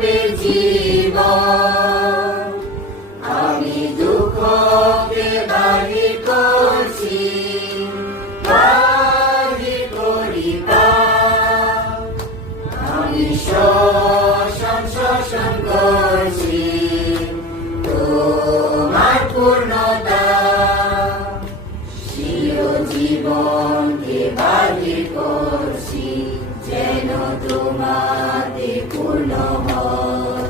হবে জীবন। আমি দুঃখকে বাহির করছি, বাহির করি পাপ। আমি শোষণ করছি তোমার পূর্ণতা। চিরজীবনকে বাহির করছি যেন তোমাতে পূর্ণ হয়।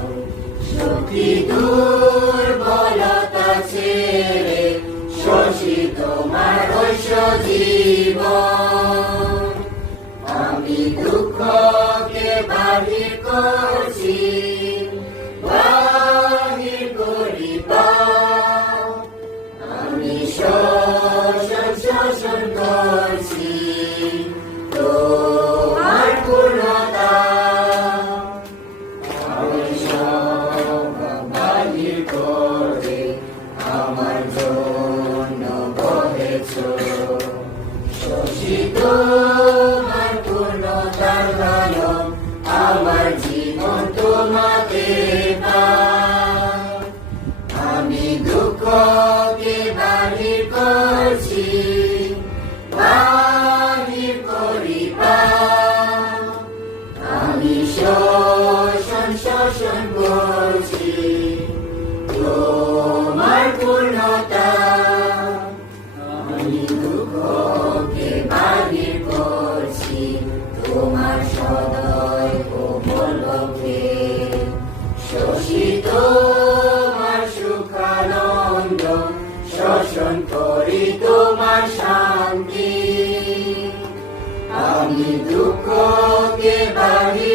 শক্তি দুর্বলতা ছেড়ে শোষি তোমার ঐশ্য জীবন। আমি দুঃখকে বাহির করছি, বাহির করি পাপ। আমি শোষণ করছি তোমার পূর্ণতা। আমি সব বাহির করে আমার জন্য বলেছ। শোষিত তোমার পূর্ণতার লালন, আমার জীবন তোমাকে পায়। আমি দুঃখকে বাহির করছি, বাহির করি পাপ। আমি শোষণ করছি তোমার পূর্ণতা। আমি দুঃখকে বাহির করছি তোমার সদয় কোমল বক্ষে। শোষিত তোমার সুখানন্দ, শোষণ করি তোমার শান্তি। আমি দুঃখকে বাহির